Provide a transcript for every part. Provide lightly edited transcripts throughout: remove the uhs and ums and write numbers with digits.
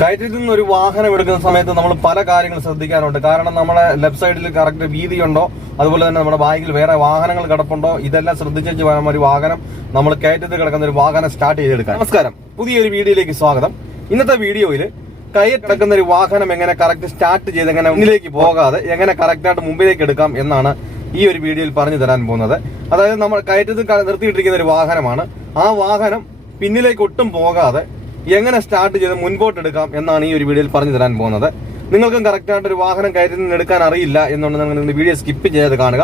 കയറ്റത്തിൽ നിന്ന് ഒരു വാഹനം എടുക്കുന്ന സമയത്ത് നമ്മൾ പല കാര്യങ്ങൾ ശ്രദ്ധിക്കാറുണ്ട്. കാരണം നമ്മുടെ ലെഫ്റ്റ് സൈഡിൽ കറക്റ്റ് വീതിയുണ്ടോ, അതുപോലെ തന്നെ നമ്മുടെ ബാഗിൽ വേറെ വാഹനങ്ങൾ കിടപ്പുണ്ടോ, ഇതെല്ലാം ശ്രദ്ധിച്ചു വേണം ഒരു വാഹനം നമ്മൾ കയറ്റത്തിൽ കിടക്കുന്ന ഒരു വാഹനം സ്റ്റാർട്ട് ചെയ്തെടുക്കാൻ. നമസ്കാരം, പുതിയൊരു വീഡിയോയിലേക്ക് സ്വാഗതം. ഇന്നത്തെ വീഡിയോയിൽ കയറ്റ് കിടക്കുന്ന ഒരു വാഹനം എങ്ങനെ കറക്റ്റ് സ്റ്റാർട്ട് ചെയ്ത് എങ്ങനെ മുന്നിലേക്ക് പോകാതെ എങ്ങനെ കറക്റ്റായിട്ട് മുമ്പിലേക്ക് എടുക്കാം എന്നാണ് ഈ ഒരു വീഡിയോയിൽ പറഞ്ഞു തരാൻ പോകുന്നത്. അതായത് നമ്മൾ കയറ്റത്തിൽ നിർത്തിയിട്ടിരിക്കുന്ന ഒരു വാഹനമാണ്. ആ വാഹനം പിന്നിലേക്ക് ഒട്ടും പോകാതെ എങ്ങനെ സ്റ്റാർട്ട് ചെയ്ത് മുൻപോട്ട് എടുക്കാം എന്നാണ് ഈ ഒരു വീഡിയോയിൽ പറഞ്ഞു തരാൻ പോകുന്നത്. നിങ്ങൾക്കും കറക്റ്റായിട്ട് ഒരു വാഹനം കയറ്റത്തിൽ നിന്ന് എടുക്കാൻ അറിയില്ല എന്നുണ്ടെങ്കിൽ നിങ്ങൾ വീഡിയോ സ്കിപ്പ് ചെയ്ത് കാണുക.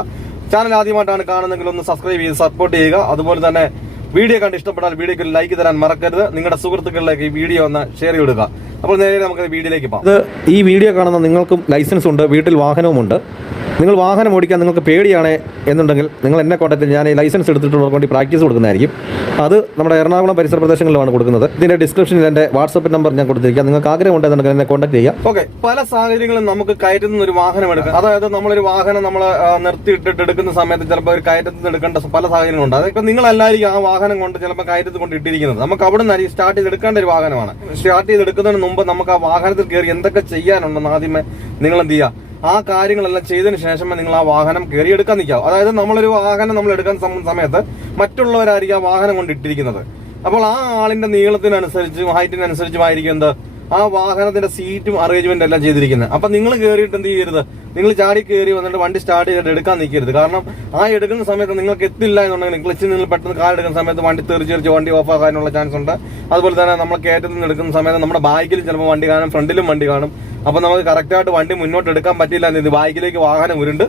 ചാനൽ ആദ്യമായിട്ടാണ് കാണുന്നതെങ്കിൽ ഒന്ന് സബ്സ്ക്രൈബ് ചെയ്ത് സപ്പോർട്ട് ചെയ്യുക. അതുപോലെ തന്നെ വീഡിയോ കണ്ട് ഇഷ്ടപ്പെട്ടാൽ വീഡിയോക്ക് ലൈക്ക് തരാൻ മറക്കരുത്. നിങ്ങളുടെ സുഹൃത്തുക്കളിലേക്ക് ഈ വീഡിയോ ഒന്ന് ഷെയർ ചെയ്തിടുക. അപ്പോൾ നേരെ നമുക്ക് വീഡിയോയിലേക്ക് പോകാം. ഈ വീഡിയോ കാണുന്ന നിങ്ങൾക്കും ലൈസൻസ് ഉണ്ട്, വീട്ടിൽ വാഹനവുമുണ്ട്. നിങ്ങൾ വാഹനം ഓടിക്കാൻ നിങ്ങൾക്ക് പേടിയാണ് എന്നുണ്ടെങ്കിൽ നിങ്ങൾ എന്നെ കോൺടാക്ട്, ഞാൻ ലൈസൻസ് എടുത്തിട്ടുള്ളത് കൊണ്ട് പ്രാക്ടീസ് കൊടുക്കുന്നതായിരിക്കും. അത് നമ്മുടെ എറണാകുളം പരിസര പ്രദേശങ്ങളിലാണ് കൊടുക്കുന്നത്. ഇതിന്റെ ഡിസ്ക്രിപ്ഷനിൽ എൻ്റെ വാട്സപ്പ് നമ്പർ ഞാൻ കൊടുത്തിരിക്കാം. നിങ്ങൾക്ക് ആഗ്രഹം ഉണ്ടെന്നുണ്ടെങ്കിൽ എന്നെ കോൺടാക്ട് ചെയ്യാം. ഓക്കെ, പല സാഹചര്യങ്ങളും നമുക്ക് കയറ്റത്തിൽ നിന്ന് ഒരു വാഹനം എടുക്കാം. അതായത് നമ്മളൊരു വാഹനം നമ്മൾ നിർത്തിയിട്ടിട്ട് എടുക്കുന്ന സമയത്ത് ചിലപ്പോൾ ഒരു കയറ്റത്തിൽ നിന്ന് എടുക്കേണ്ട പല സാഹചര്യങ്ങളുണ്ട്. അതൊക്കെ നിങ്ങളല്ലായിരിക്കും ആ വാഹനം കൊണ്ട് ചിലപ്പോൾ കയറ്റത്തിൽ കൊണ്ട് ഇട്ടിരിക്കുന്നത്. നമുക്ക് അവിടെ നിന്ന് സ്റ്റാർട്ട് ചെയ്ത് എടുക്കേണ്ട ഒരു വാഹനമാണ്. സ്റ്റാർട്ട് ചെയ്ത് എടുക്കുന്നതിന് മുമ്പ് നമുക്ക് ആ വാഹനത്തിൽ കയറി എന്തൊക്കെ ചെയ്യാനുണ്ടെന്ന് ആദ്യമേ നിങ്ങൾ എന്ത് ചെയ്യുക, ആ കാര്യങ്ങളെല്ലാം ചെയ്തതിന് ശേഷമേ നിങ്ങൾ ആ വാഹനം കയറി എടുക്കാൻ നിൽക്കാവും. അതായത് നമ്മളൊരു വാഹനം നമ്മൾ എടുക്കാൻ സമയത്ത് മറ്റുള്ളവരായിരിക്കും ആ വാഹനം കൊണ്ട് ഇട്ടിരിക്കുന്നത്. അപ്പോൾ ആ ആളിന്റെ നീളത്തിനനുസരിച്ചും ഹൈറ്റിനനുസരിച്ചുമായിരിക്കും എന്ത് ആ വാഹനത്തിന്റെ സീറ്റും അറേഞ്ച്മെന്റ് എല്ലാം ചെയ്തിരിക്കുന്നത്. അപ്പൊ നിങ്ങൾ കയറിയിട്ട് എന്ത് ചെയ്യരുത്, നിങ്ങൾ ചാടി കയറി വന്നിട്ട് വണ്ടി സ്റ്റാർട്ട് ചെയ്തിട്ട് എടുക്കാൻ നിൽക്കരുത്. കാരണം ആ എടുക്കുന്ന സമയത്ത് നിങ്ങൾക്ക് എത്തില്ല എന്നുണ്ടെങ്കിൽ ക്ലച്ച് നിങ്ങൾ പെട്ടെന്ന് കാലെടുക്കുന്ന സമയത്ത് വണ്ടി തെറിച്ച് വണ്ടി ഓഫ് ആകാനുള്ള ചാൻസ് ഉണ്ട്. അതുപോലെ തന്നെ നമ്മൾ കയറ്റത്തിൽ നിന്ന് എടുക്കുന്ന സമയത്ത് നമ്മുടെ ബാക്കിലും ചിലപ്പോൾ വണ്ടി കാണും, ഫ്രണ്ടിലും വണ്ടി കാണും. അപ്പൊ നമുക്ക് കറക്റ്റായിട്ട് വണ്ടി മുന്നോട്ട് എടുക്കാൻ പറ്റില്ല എന്ന് ബാക്കിലേക്ക് വാഹനം ഉരുണ്ട്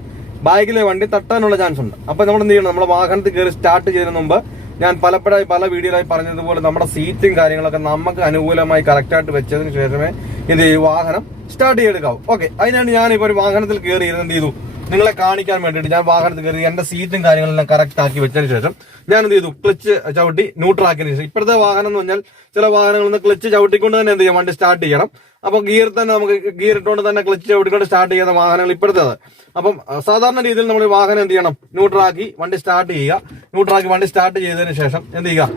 ബാക്കിലെ വണ്ടി തട്ടാനുള്ള ചാൻസ് ഉണ്ട്. അപ്പൊ നമ്മൾ എന്ത് ചെയ്യണം, നമ്മുടെ വാഹനത്തിൽ കയറി സ്റ്റാർട്ട് ചെയ്യുന്നതിന് മുമ്പ് ഞാൻ പല വീഡിയോയിലായി പറഞ്ഞതുപോലെ നമ്മുടെ സീറ്റും കാര്യങ്ങളൊക്കെ നമുക്ക് അനുകൂലമായി കറക്റ്റായിട്ട് വെച്ചതിന് ശേഷമേ എന്ത് ചെയ്യും വാഹനം സ്റ്റാർട്ട് ചെയ്തെടുക്കാവും. ഓക്കെ, അതിനാണ് ഞാനിപ്പോ ഒരു വാഹനത്തിൽ കയറി എന്ത് ചെയ്തു, നിങ്ങളെ കാണിക്കാൻ വേണ്ടിയിട്ട് ഞാൻ വാഹനത്തിൽ കയറി എന്റെ സീറ്റും കാര്യങ്ങളെല്ലാം കറക്റ്റ് ആക്കി വെച്ചതിന് ശേഷം ഞാൻ എന്ത് ചെയ്തു, ക്ലച്ച് ചവിട്ടി ന്യൂട്രാക്കിയതിന് ശേഷം, ഇപ്പോഴത്തെ വാഹനം എന്ന് പറഞ്ഞാൽ ചില വാഹനങ്ങളിൽ നിന്ന് ക്ലച്ച് ചവിട്ടിക്കൊണ്ട് തന്നെ എന്ത് ചെയ്യാം, വണ്ടി സ്റ്റാർട്ട് ചെയ്യണം. അപ്പൊ ഗിയർ തന്നെ നമുക്ക് ഗിയർ ഇട്ടുകൊണ്ട് തന്നെ ക്ലച്ച് ചവിട്ടിക്കൊണ്ട് സ്റ്റാർട്ട് ചെയ്യുന്ന വാഹനങ്ങൾ ഇപ്പോഴത്തേത്. അപ്പം സാധാരണ രീതിയിൽ നമ്മൾ വാഹനം എന്ത് ചെയ്യണം, ന്യൂട്രാക്കി വണ്ടി സ്റ്റാർട്ട് ചെയ്യുക. ന്യൂട്രാക്കി വണ്ടി സ്റ്റാർട്ട് ചെയ്തതിന് ശേഷം എന്ത് ചെയ്യുക,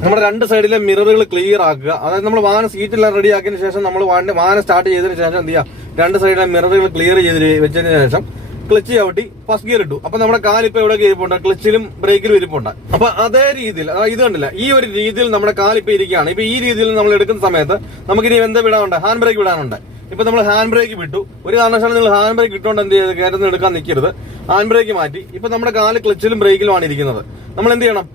നമ്മുടെ രണ്ട് സൈഡിലെ മിററുകൾ ക്ലിയർ ആക്കുക. അതായത് നമ്മൾ വാഹനം സീറ്റെല്ലാം റെഡി ആക്കിയതിന് ശേഷം നമ്മൾ വാഹനം സ്റ്റാർട്ട് ചെയ്തതിന് ശേഷം എന്ത് ചെയ്യുക, രണ്ട് സൈഡിലെ മിററുകൾ ക്ലിയർ ചെയ്ത് വെച്ചതിന് ശേഷം ക്ലച്ച് ചവിട്ടി ഫസ്റ്റ് ഗിയർ ഇട്ടു. അപ്പൊ നമ്മുടെ കാലിപ്പോ എവിടെ ഇരിപ്പുണ്ട്, ക്ലച്ചിലും ബ്രേക്കിലും ഇരിപ്പുണ്ട്. അപ്പൊ അതേ രീതിയിൽ ഇത് കണ്ടില്ല, ഈ ഒരു രീതിയിൽ നമ്മുടെ കാലിപ്പോ ഇരിക്കുകയാണ്. ഇപ്പൊ ഈ രീതിയിൽ നമ്മൾ എടുക്കുന്ന സമയത്ത് നമുക്ക് ഇനി എന്താ വിടാനുണ്ട്, ഹാൻഡ് ബ്രേക്ക് വിടാനുണ്ട്. ഇപ്പൊ നമ്മൾ ഹാൻഡ് ബ്രേക്ക് വിട്ടു. ഒരു കാരണവശാലും നിങ്ങൾ ഹാൻഡ് ബ്രേക്ക് ഇട്ടുകൊണ്ട് എന്ത് ചെയ്ത് കയറ്റുന്ന എടുക്കാൻ നിൽക്കരുത്. ഹാൻഡ് ബ്രേക്ക് മാറ്റി ഇപ്പൊ നമ്മുടെ കാല് ക്ലച്ചിലും ബ്രേക്കിലുമാണ് ഇരിക്കുന്നത്. നമ്മൾ എന്ത് ചെയ്യണം,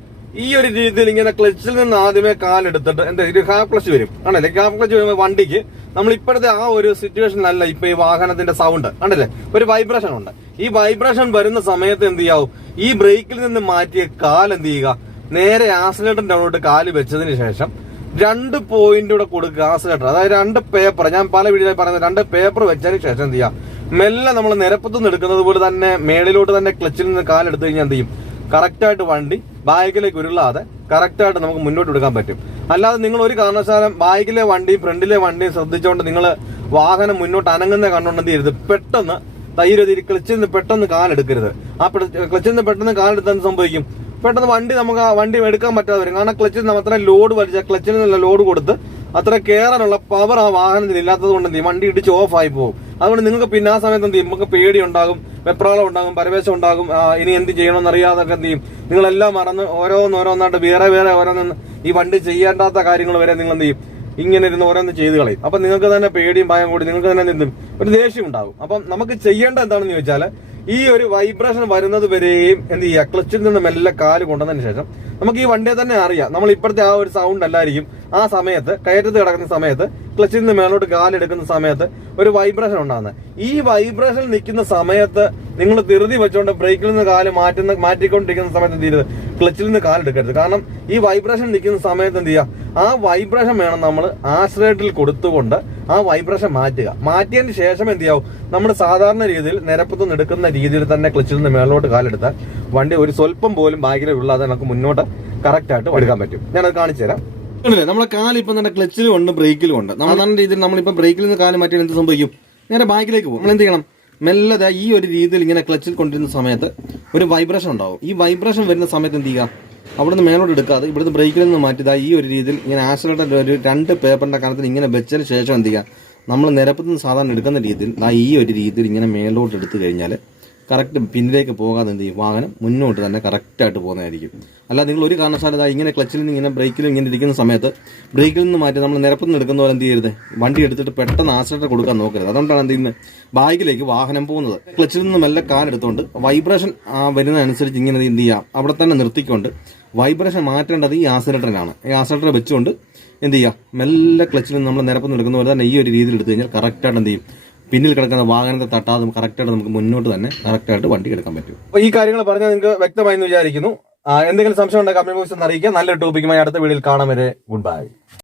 ഈ ഒരു രീതിയിൽ ഇങ്ങനെ ക്ലച്ചിൽ നിന്ന് ആദ്യമേ കാലെടുത്തിട്ട് എന്താ ഒരു ഹാഫ് ക്ലച്ച് വരും ആണല്ലേ. ഹാഫ് ക്ലച്ച് വരുമ്പോൾ വണ്ടിക്ക് നമ്മൾ ഇപ്പോഴത്തെ ആ ഒരു സിറ്റുവേഷനിലല്ല ഇപ്പൊ ഈ വാഹനത്തിന്റെ സൗണ്ട് ആണല്ലേ, ഒരു വൈബ്രേഷൻ ഉണ്ട്. ഈ വൈബ്രേഷൻ വരുന്ന സമയത്ത് എന്ത് ചെയ്യാവും, ഈ ബ്രേക്കിൽ നിന്ന് മാറ്റിയ കാൽ എന്ത് ചെയ്യുക, നേരെ ആക്സിലേറ്ററിന്റെ അങ്ങോട്ട് കാല് വെച്ചതിന് ശേഷം 2 പോയിന്റ് കൊടുക്കുക. ആക്സിലേറ്റർ അതായത് 2 പേപ്പർ, ഞാൻ പല വീഡിയോയിൽ പറയുന്നത് 2 പേപ്പർ വെച്ചതിന് ശേഷം എന്ത് ചെയ്യാം, മെല്ലെ നമ്മൾ നിരപ്പത്തുനിന്ന് എടുക്കുന്നത് പോലെ തന്നെ മേളിലോട്ട് തന്നെ ക്ലച്ചിൽ നിന്ന് കാലെടുത്ത് കഴിഞ്ഞാൽ എന്ത് ചെയ്യും, കറക്റ്റായിട്ട് വണ്ടി ബാക്കിലേക്ക് ഉരുളാതെ കറക്റ്റായിട്ട് നമുക്ക് മുന്നോട്ട് എടുക്കാൻ പറ്റും. അല്ലാതെ നിങ്ങൾ ഒരു കാരണവശാലും ബാക്കിലെ വണ്ടിയും ഫ്രണ്ടിലെ വണ്ടിയും ശ്രദ്ധിച്ചുകൊണ്ട് നിങ്ങൾ വാഹനം മുന്നോട്ട് അനങ്ങുന്ന കണ്ടുകൊണ്ട് എന്ത് ചെയ്യരുത്, പെട്ടെന്ന് തൈര് ക്ലച്ചിൽ നിന്ന് പെട്ടെന്ന് കാലെടുക്കരുത്. ആ ക്ലച്ചിൽ നിന്ന് പെട്ടെന്ന് കാലെടുത്താൽ സംഭവിക്കും, പെട്ടെന്ന് വണ്ടി നമുക്ക് ആ വണ്ടി എടുക്കാൻ പറ്റാതെ വരും. കാരണം ക്ലച്ചിൽ നിന്ന് അത്ര ലോഡ് വലിച്ച ക്ലച്ചിൽ നിന്നുള്ള ലോഡ് കൊടുത്ത് അത്ര കയറാനുള്ള പവർ ആ വാഹനത്തിന് ഇല്ലാത്തത് കൊണ്ട് എന്ത് ചെയ്യും, വണ്ടി ഇടിച്ച് ഓഫ് ആയി പോകും. അതുകൊണ്ട് നിങ്ങൾക്ക് പിന്നെ ആ സമയത്ത് എന്ത് ചെയ്യും, നമുക്ക് പേടി ഉണ്ടാകും, വെപ്രാളം ഉണ്ടാകും, പരവേശം ഉണ്ടാകും. ഇനി എന്ത് ചെയ്യണമെന്ന് അറിയാതൊക്കെ എന്ത് ചെയ്യും, നിങ്ങളെല്ലാം മറന്ന് ഓരോന്നോരോന്നായിട്ട് വേറെ ഓരോന്ന് ഈ വണ്ടി ചെയ്യേണ്ടാത്ത കാര്യങ്ങൾ വരെ നിങ്ങൾ എന്ത് ചെയ്യും, ഇങ്ങനെ ഇരുന്ന് ഓരോന്ന് ചെയ്ത് കളയും. അപ്പൊ നിങ്ങൾക്ക് തന്നെ പേടിയും ഭയം കൂടി നിങ്ങൾക്ക് തന്നെ എന്തും ഒരു ദേഷ്യം ഉണ്ടാകും. അപ്പം നമുക്ക് ചെയ്യേണ്ട എന്താണെന്ന് ചോദിച്ചാൽ, ഈ ഒരു വൈബ്രേഷൻ വരുന്നത് വരെയും എന്ത് ചെയ്യുക, ക്ലച്ചിൽ നിന്ന് മെല്ലെ കാല് കൊണ്ടതിന് ശേഷം നമുക്ക് ഈ വണ്ടിയെ തന്നെ അറിയാം, നമ്മൾ ഇപ്പോഴത്തെ ആ ഒരു സൗണ്ട് അല്ലായിരിക്കും ആ സമയത്ത് കയറ്റത്ത് കിടക്കുന്ന സമയത്ത് ക്ലച്ചിൽ നിന്ന് മേലോട്ട് കാലെടുക്കുന്ന സമയത്ത് ഒരു വൈബ്രേഷൻ ഉണ്ടാകുന്നത്. ഈ വൈബ്രേഷൻ നിൽക്കുന്ന സമയത്ത് നിങ്ങൾ ധൃതി വെച്ചുകൊണ്ട് ബ്രേക്കിൽ നിന്ന് കാല് മാറ്റിക്കൊണ്ടിരിക്കുന്ന സമയത്ത് എന്ത് ചെയ്യരുത്, ക്ലച്ചിൽ നിന്ന് കാലെടുക്കരുത്. കാരണം ഈ വൈബ്രേഷൻ നിൽക്കുന്ന സമയത്ത് എന്ത് ചെയ്യുക, ആ വൈബ്രേഷൻ വേണം നമ്മൾ ആക്സിലേറ്ററിൽ കൊടുത്തുകൊണ്ട് ആ വൈബ്രേഷൻ മാറ്റിയതിന് ശേഷം എന്ത് ചെയ്യാവും, നമ്മൾ സാധാരണ രീതിയിൽ നിരപ്പത്തുനിന്ന് എടുക്കുന്ന രീതിയിൽ തന്നെ ക്ലച്ചിൽ നിന്ന് മേലോട്ട് കാലെടുത്താൽ വണ്ടി ഒരു സ്വല്പം പോലും ബാക്കിൽ ഉള്ളാതെ നമുക്ക് മുന്നോട്ട് കറക്റ്റായിട്ട് എടുക്കാൻ പറ്റും. ഞാനത് കാണിച്ചു തരാം. നമ്മളെ കാല് ഇപ്പം തന്നെ ക്ലച്ചിലും ഉണ്ട് ബ്രേക്കിലും ഉണ്ട്. സാധാരണ രീതിയിൽ നമ്മളിപ്പോൾ ബ്രേക്കിൽ നിന്ന് കാല് മാറ്റിയാൽ എന്ത് സംഭവിക്കും, നേരെ ബാക്കിലേക്ക് പോകും. നമ്മൾ എന്ത് ചെയ്യണം, മെല്ലെ ഈ ഒരു രീതിയിൽ ഇങ്ങനെ ക്ലച്ചിൽ കൊണ്ടിരുന്ന സമയത്ത് ഒരു വൈബ്രേഷൻ ഉണ്ടാവും. ഈ വൈബ്രേഷൻ വരുന്ന സമയത്ത് എന്ത് ചെയ്യുക, അവിടുന്ന് മേലോട്ട് എടുക്കാതെ ഇവിടുന്ന് ബ്രേക്കിൽ നിന്ന് മാറ്റിയതാ ഈ ഒരു രീതിയിൽ ഇങ്ങനെ ആക്സിലേറ്റർ ഒരു 2 പേപ്പറിന്റെ കനത്തിൽ ഇങ്ങനെ വെച്ചതിന് ശേഷം എന്ത് ചെയ്യുക, നമ്മൾ നിരപ്പത്തിൽ നിന്ന് സാധാരണ എടുക്കുന്ന രീതിയിൽ ഈ ഒരു രീതിയിൽ ഇങ്ങനെ മേലോട്ട് എടുത്തു കഴിഞ്ഞാൽ കറക്റ്റ് പിന്നിലേക്ക് പോകാതെ എന്ത് ചെയ്യും, വാഹനം മുന്നോട്ട് തന്നെ കറക്റ്റായിട്ട് പോകുന്നതായിരിക്കും. അല്ലാതെ നിങ്ങൾ ഒരു കാരണവശാലും ഇങ്ങനെ ക്ലച്ചിൽ നിന്ന് ഇങ്ങനെ ബ്രേക്കിലും ഇങ്ങനെ ഇരിക്കുന്ന സമയത്ത് ബ്രേക്കിൽ നിന്ന് മാറ്റി നമ്മൾ നിരപ്പിൽ നിന്ന് എടുക്കുന്ന പോലെ എന്ത് ചെയ്യരുത്, വണ്ടി എടുത്തിട്ട് പെട്ടെന്ന് ആക്സിലേറ്റർ കൊടുക്കാൻ നോക്കരുത്. അതുകൊണ്ടാണ് എന്ത് ചെയ്യുന്നത്, ബാഗിലേക്ക് വാഹനം പോകുന്നത്. ക്ലച്ചിൽ നിന്ന് മെല്ലെ കാലെടുത്തുകൊണ്ട് വൈബ്രേഷൻ വരുന്നതനുസരിച്ച് ഇങ്ങനെ എന്ത് ചെയ്യാം, അവിടെ തന്നെ നിർത്തിക്കൊണ്ട് വൈബ്രേഷൻ മാറ്റേണ്ടത് ഈ ആക്സിലേറ്ററിനാണ്. ഈ ആക്സിലേറ്റർ വെച്ചുകൊണ്ട് എന്ത് ചെയ്യുക, മെല്ലെ ക്ലച്ചിൽ നിന്ന് നമ്മൾ നിരപ്പിൽ നിന്ന് എടുക്കുന്ന പോലെ തന്നെ ഈ ഒരു രീതിയിൽ എടുത്തു കഴിഞ്ഞാൽ കറക്റ്റായിട്ട് എന്ത് ചെയ്യും, പിന്നിൽ കിടക്കുന്ന വാഹനത്തെ തട്ടാതെ കറക്റ്റായിട്ട് നമുക്ക് മുന്നോട്ട് തന്നെ കറക്റ്റായിട്ട് വണ്ടി എടുക്കാൻ പറ്റും. അപ്പോൾ ഈ കാര്യങ്ങൾ പറഞ്ഞാൽ നിങ്ങൾക്ക് വ്യക്തമായി എന്ന് വിചാരിക്കുന്നു. എന്തെങ്കിലും സംശയം ഉണ്ടെങ്കിൽ കമന്റ് ബോക്സിൽ അറിയിക്കുക. നല്ലൊരു ടോപ്പിക്കുമായി അടുത്ത വീഡിയോയിൽ കാണാൻ വരെ ഗുഡ് ബൈ.